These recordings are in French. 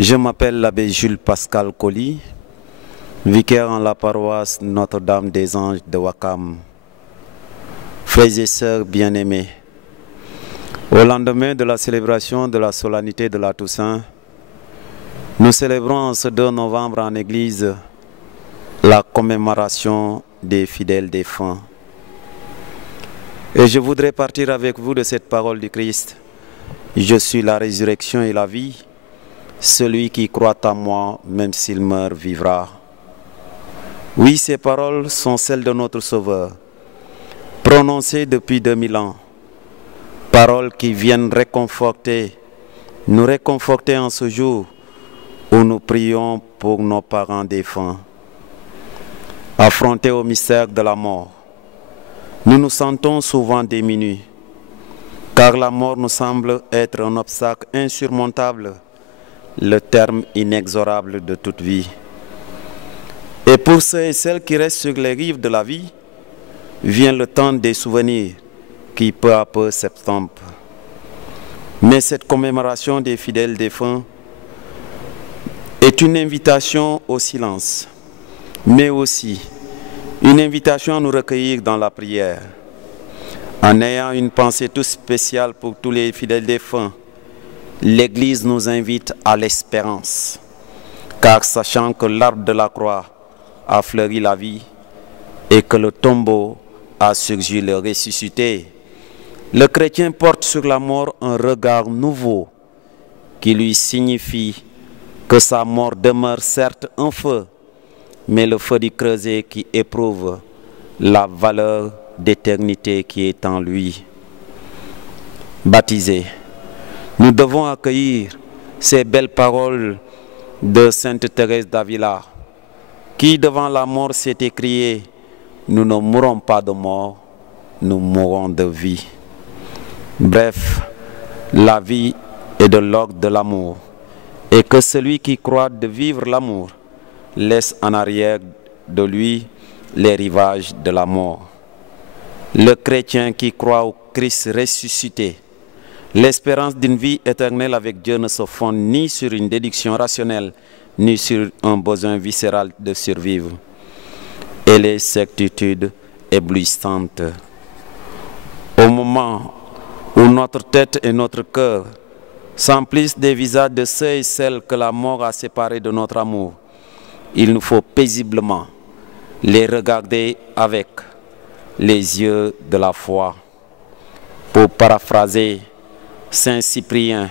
Je m'appelle l'abbé Jules Pascal Colly, vicaire en la paroisse Notre-Dame des Anges de Ouakam. Frères et sœurs bien-aimés, au lendemain de la célébration de la solennité de la Toussaint, nous célébrons en ce 2 novembre en Église la commémoration des fidèles défunts. Et je voudrais partir avec vous de cette parole du Christ. Je suis la résurrection et la vie. Celui qui croit en moi, même s'il meurt, vivra. Oui, ces paroles sont celles de notre Sauveur, prononcées depuis 2000 ans. Paroles qui viennent nous réconforter en ce jour où nous prions pour nos parents défunts. Affrontés au mystère de la mort, nous nous sentons souvent démunis, car la mort nous semble être un obstacle insurmontable, le terme inexorable de toute vie. Et pour ceux et celles qui restent sur les rives de la vie, vient le temps des souvenirs qui peu à peu s'estompent. Mais cette commémoration des fidèles défunts est une invitation au silence, mais aussi une invitation à nous recueillir dans la prière. En ayant une pensée toute spéciale pour tous les fidèles défunts, l'Église nous invite à l'espérance, car sachant que l'arbre de la croix a fleuri la vie et que le tombeau a surgi le ressuscité, le chrétien porte sur la mort un regard nouveau qui lui signifie que sa mort demeure certes un feu, mais le feu du creuset qui éprouve la valeur d'éternité qui est en lui. Baptisés, nous devons accueillir ces belles paroles de Sainte Thérèse d'Avila, qui devant la mort s'est écriée: nous ne mourrons pas de mort, nous mourrons de vie. Bref, la vie est de l'ordre de l'amour, et que celui qui croit de vivre l'amour laisse en arrière de lui les rivages de la mort. Le chrétien qui croit au Christ ressuscité, l'espérance d'une vie éternelle avec Dieu ne se fonde ni sur une déduction rationnelle, ni sur un besoin viscéral de survivre. Et les certitudes éblouissantes. Au moment où notre tête et notre cœur s'emplissent des visages de ceux et celles que la mort a séparés de notre amour, il nous faut paisiblement les regarder avec les yeux de la foi. Pour paraphraser Saint Cyprien,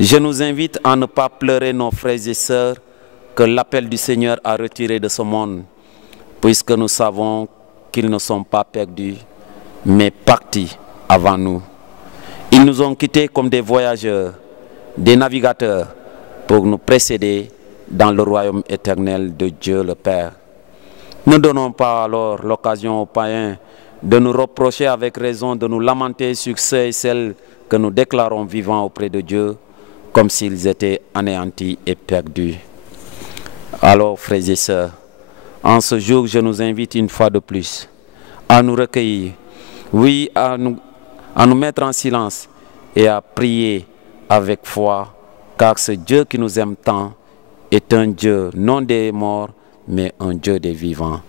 je nous invite à ne pas pleurer nos frères et sœurs que l'appel du Seigneur a retirés de ce monde, puisque nous savons qu'ils ne sont pas perdus, mais partis avant nous. Ils nous ont quittés comme des voyageurs, des navigateurs, pour nous précéder dans le royaume éternel de Dieu le Père. Ne donnons pas alors l'occasion aux païens de nous reprocher avec raison, de nous lamenter sur ceux et celles que nous déclarons vivants auprès de Dieu, comme s'ils étaient anéantis et perdus. Alors, frères et sœurs, en ce jour, je nous invite une fois de plus à nous recueillir, oui, à nous mettre en silence et à prier avec foi, car ce Dieu qui nous aime tant est un Dieu non des morts, mais un Dieu des vivants.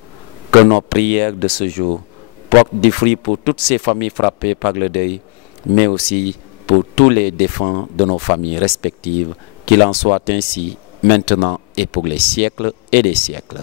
Que nos prières de ce jour portent du fruit pour toutes ces familles frappées par le deuil, mais aussi pour tous les défunts de nos familles respectives, qu'il en soit ainsi maintenant et pour les siècles et des siècles.